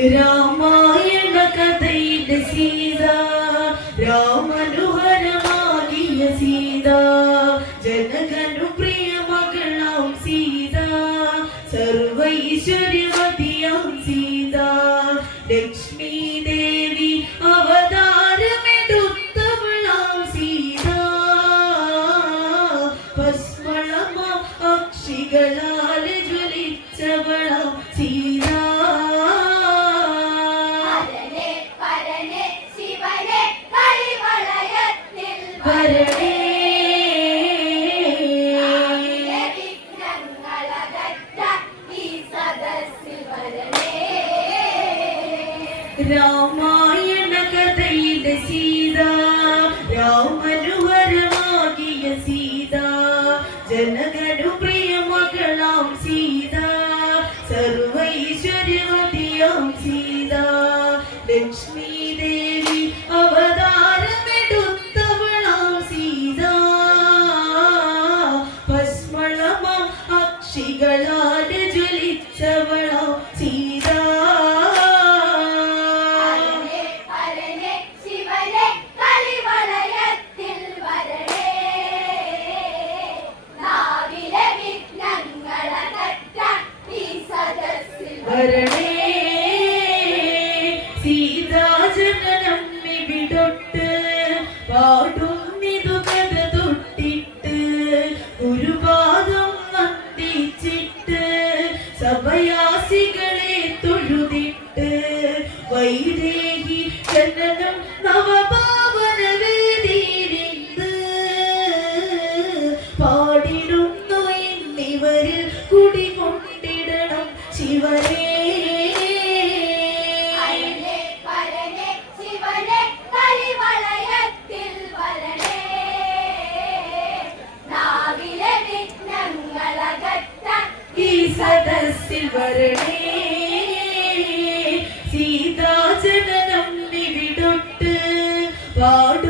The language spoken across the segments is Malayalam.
രാമായണ കഥയുടെ സീത രാമനുഹരമാകിയ സീത ജനകനു പ്രിയ മകളാം സീത സർവ ഈശ്വരവതിയാം സീത. ലക്ഷ്മി ദേവി അവതാരമെടുത്തവളാം സീത. ഭസ്മളമ അക്ഷികളാം Rama തൊട്ട് പാടും വൈദേഹി ജനനം പാടിടുന്നു എന്നിവരിൽ കുടികൊണ്ടിടണം ശിവനെ. വരണേ സീതാചരണം വിടൊട്ട് പാടും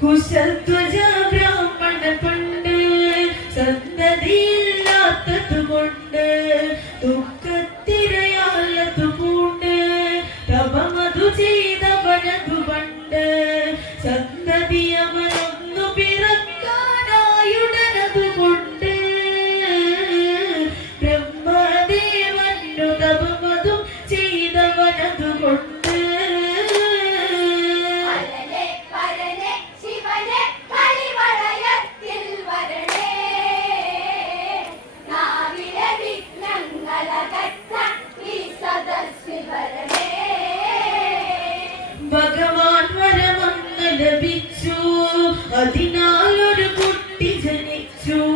കുശത്വജ ബ്രാഹ്മണ പണ്ട് സന്തതിയില്ലാത്തത് കൊണ്ട് to